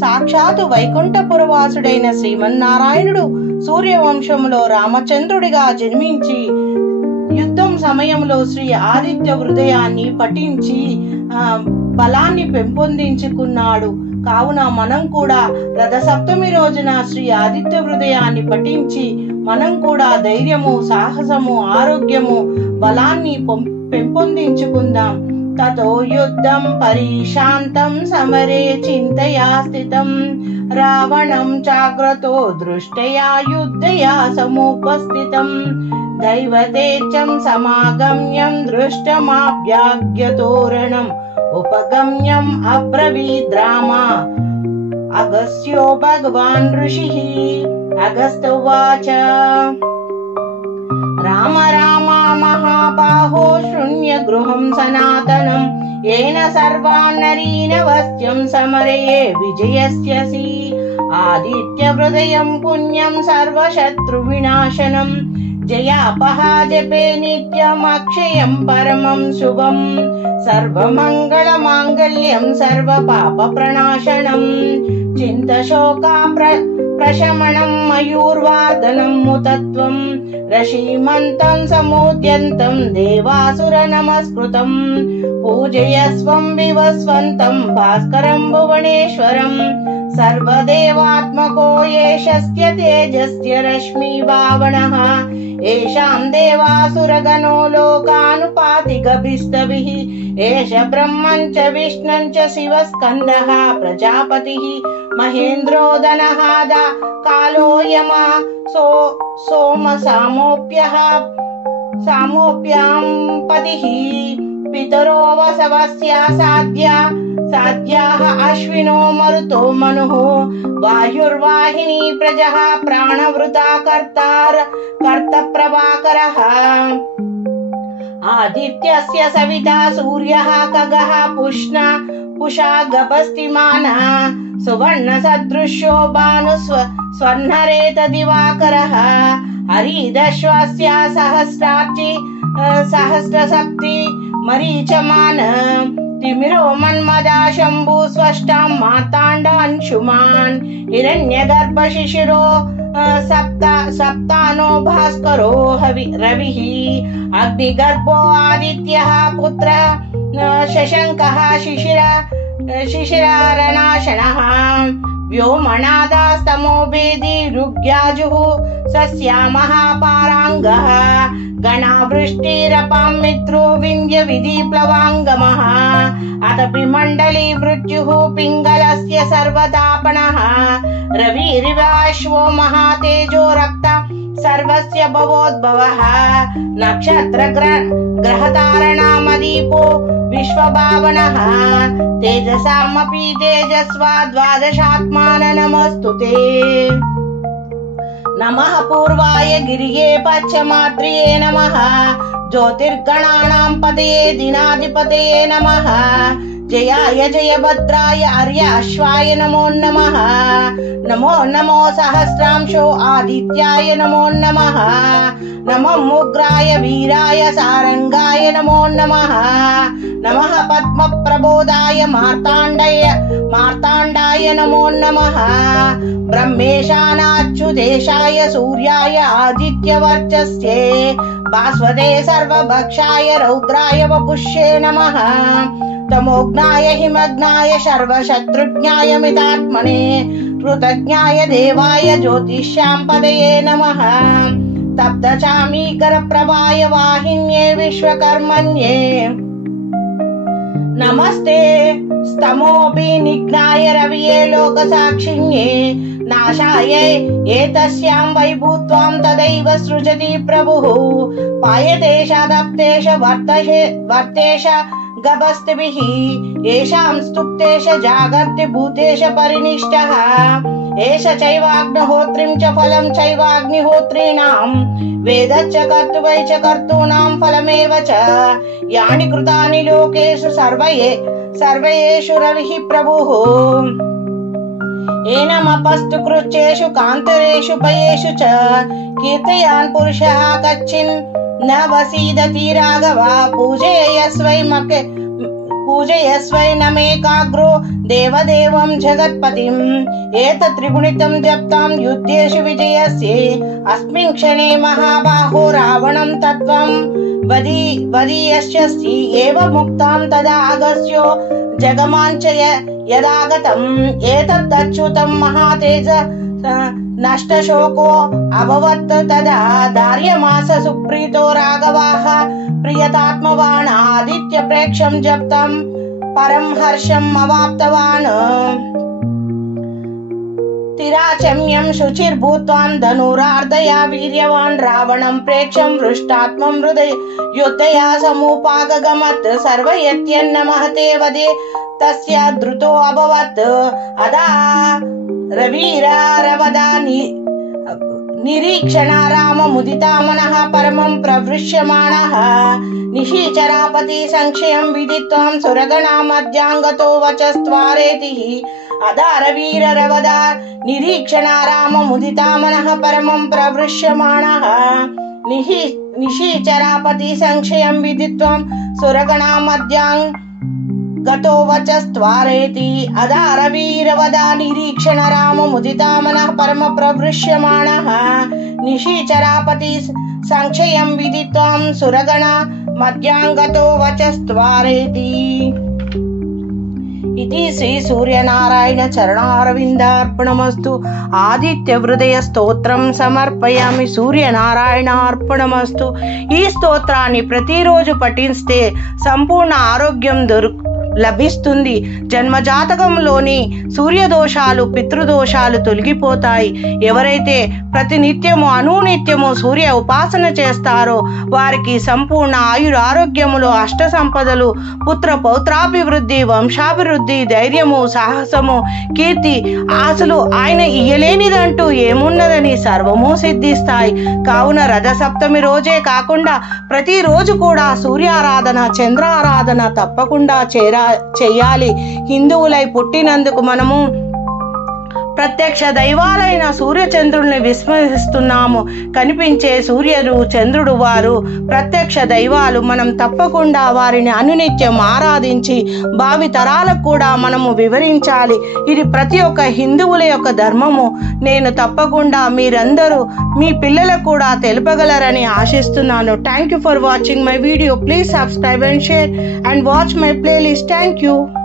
సాక్షాత్తు వైకుంఠపురవాసుడైన శ్రీమన్నారాయణుడు సూర్యవంశములో రామచంద్రుడిగా జన్మించి యుద్ధం సమయంలో శ్రీ ఆదిత్య హృదయాన్ని పఠించి బలాన్ని పెంపొందించుకున్నాడు. కావున మనం కూడా రథసప్తమి రోజున శ్రీ ఆదిత్య హృదయాన్ని పఠించి మనం కూడా ధైర్యము, సాహసము, ఆరోగ్యము, బలాన్ని పెంపొందించుకుందాం. తతో యుద్ధం పరిశాంతం సమరే చింతయా స్థితం రావణం చాగ్రతో దృష్టయా యుద్ధయా సముపస్థితం దైవతేజం సమాగమ్యం దృష్టమాభ్యాగ్యతోరణం ఉపగమ్యం అబ్రవీద్ రామ అగస్త్యో భగవాన్ ఋషిః. అగస్త్యోవాచ రామ రామ మహాబాహో శృణ్య గృహం సనాతనం ఏన సర్వాన్నరీనవస్త్యం సమరే విజయస్యసి ఆదిత్య హృదయం పుణ్యం సర్వశత్రు వినాశనం జయాపహా జపే నిత్యం అక్షయం పరమం శుభం సర్వమంగళ మాంగళ్యం సర్వ పాప ప్రణాశనం చింతశోకా ప్రశమనం మయూర్వాదనం ముతత్వం రషీమంతం సముద్యంతం దేవాసుర నమస్కృతం పూజయస్వం వివస్వంతం భాస్కరం భువనేశ్వరం సర్వదేవాత్మకో ఏషస్య తేజస్య రశ్మి భావనః ఏషాం దేవాసురగణో లోకానుపాతిగభిస్తభిః ఏష బ్రహ్మం చ విష్ణుం చ శివస్కందః ప్రజాపతిః మహేంద్రో దనః కాలోయమ సోమ సామోప్యాం పతిః పితరో వసవస్య సాధ్యాః అశ్వినో మరుతో మనుః వాయుర్వాహినీ ప్రజః ప్రాణవృతా కర్త ప్రభాకరః ఆదిత్యస్య సవితా సూర్యః ఖగః పుషా గభస్తిమానః సువర్ణ సదృశ్యో భాను స్వర్ణరేత దివాకరః హరిదశ్వస్య సహస్రసప్తి మరీచమాన తిమిరో మన్మదా శంభు స్వష్టాం మార్తాండ అంశుమాన్ హిరణ్యగర్భ శిశిరో సప్తానో భాస్కరో రవిః అగ్నిగర్భో ఆదిత్యః పుత్ర శశంకః శిశిరారణాశనః వ్యోమనాదాస్తమో భేది రుగ్యాజుః సస్యామః పారాంగః గణావృష్టిరపాం మిత్రో వింధ్య విధిప్లవాంగమః అతపి మండలీ మృత్యుః పింగళస్య సర్వతాపనః రవిరివాశ్వో మహాతేజో రక్త సర్వస్య భవోద్భవః నక్షత్ర గ్రహతారణామదీపో విశ్వభావనః తేజసామపి తేజస్వా ద్వాదశాత్మాన నమస్తుతే నమః పూర్వాయ గిరియే పశ్చిమాద్రియే నమః జ్యోతిర్గణానాం పతయే దినాధిపతయే నమః జయాయ జయభద్రాయ ఆర్యాశ్వాయ నమో నమః నమో నమో సహస్రాంశో ఆదిత్యాయ నమో నమః నమో ఉగ్రాయ వీరాయ సారంగాయ నమో నమః నమః పద్మ ప్రబోధాయ మార్తాండాయ నమో నమః బ్రహ్మేశానాచ్యుదేశాయ సూర్యాయ ఆదిత్యవర్చస్యే భాస్వతే సర్వభక్షాయ రౌద్రాయ వపుష్యే నమః తమోజ్ఞాయ హిమజ్ఞాయ సర్వశత్రుజ్ఞాయ మితాత్మనే కృతజ్ఞాయ దేవాయ జ్యోతిష్యాం పదయే నమః తప్తచామీకర ప్రభాయ వాహిన్యే విశ్వకర్మణ్యే నమస్తే స్తమోపి నిఘ్నాయ రవియే లోకసాక్షిణ్యే నాశాయ ఏతస్యాం వైభూత్వాం తదైవ సృజతి ప్రభుః పాయతేష తప్తేష వర్తేష గభస్తిభిః ఏషాం స్తుప్తేష జాగర్తి భూతేష పరినిష్టః ఏష చైవాగ్నిహోత్రిం చ ఫలం చైవాగ్నిహోత్రీణాం వేదచ్చ కర్తువై చ కర్తూనాం ఫలమేవ చ యాని కృతాని లోకేషు సర్వేషు రవిః ప్రభుః ఏనమపస్తు కృచ్చేషు కాంతరేషు పయేషు చ కీర్తయాన్ పురుషః కచ్చిన్ న వసీదతి రాఘవ पूजयस्वैनमेकाग्रो देवदेवं जगत्पतिम् एतत्त्रिगुणितं जप्तां युद्धेषु विजयस्य अस्मिन् क्षणे महाबाहो रावणं तत्त्वं वदीयस्यसि एव मुक्तां तदा अगस्त्यो जगमाञ्चय यदागतम् एतदच्युतं महातेज नष्टशोको अभवत् तदा धार्यमास सुप्रीतो राघवाः प्रियतात्मवान् आदित्य प्रेक्षं जप्तं परं हर्षम् अवाप्तवान् तिराचम्यं शुचिर्भूत्वान् धनुरार्धया वीर्यवान् रावणं प्रेक्षं हृष्टात्मं हृदय योद्धया समुपागमत् सर्वयत्यन्न महते वदे तस्य द्रुतो अभवत् अदा रवीरारवदा निरीक्षणा राममुदिता मनः परमं प्रवृष्यमाणः निशीचरापति संक्षयं विदित्वां सुरगणामध्याङ्गतो वचस्त्वारेतिः अदा रवीररवदा निरीक्षणा राममुदिता मनः परमं प्रवृष्यमाणः निशीचरापति संक्षयं विदित्वां सुरगणामध्याङ्गतो वचस्त्वारेति अदा रवीरवदा निरीक्षण राममुदिता मनः परम प्रवृष्यमाणः निशीचरापति संक्षयं विदित्वां सुरगणा मध्याङ्गतो वचस्त्वारेति। इति श्री सूर्यनारायण चरणारविन्दार्पणमस्तु। आदित्य हृदय स्तोत्रं సమర్పయామి సూర్యనారాయణార్పణమస్తు। ఈ స్తోత్రాన్ని ప్రతిరోజు పఠిస్తే సంపూర్ణ ఆరోగ్యం లభిస్తుంది. జన్మజాతకంలోని సూర్యదోషాలు పితృదోషాలు తొలగిపోతాయి. ఎవరైతే ప్రతినిత్యము అనునిత్యము సూర్య ఉపాసన చేస్తారో వారికి సంపూర్ణ ఆయురారోగ్యములు అష్ట సంపదలు పుత్ర పౌత్రాభివృద్ధి వంశాభివృద్ధి ధైర్యము సాహసము కీర్తి ఆశలు ఆయన ఇయ్యలేనిదంటూ ఏమున్నదని సర్వము సిద్ధిస్తాయి. కావున రథసప్తమి రోజే కాకుండా ప్రతిరోజు కూడా సూర్యారాధన చంద్రారాధన తప్పకుండా చేయాలి. హిందువులై పుట్టినందుకు మనము ప్రత్యక్ష దైవాలైన సూర్యచంద్రుల్ని విస్మరిస్తున్నాము. కనిపించే సూర్యుడు చంద్రుడు వారు ప్రత్యక్ష దైవాలు. మనం తప్పకుండా వారిని అనునిత్యం ఆరాధించి భావి తరాలకు కూడా మనము వివరించాలి. ఇది ప్రతి ఒక్క హిందువుల యొక్క ధర్మము. నేను తప్పకుండా మీరందరూ మీ పిల్లలకు కూడా తెలుపగలరని ఆశిస్తున్నాను. Thank you for watching my video. Please subscribe and share and watch my playlist. Thank you.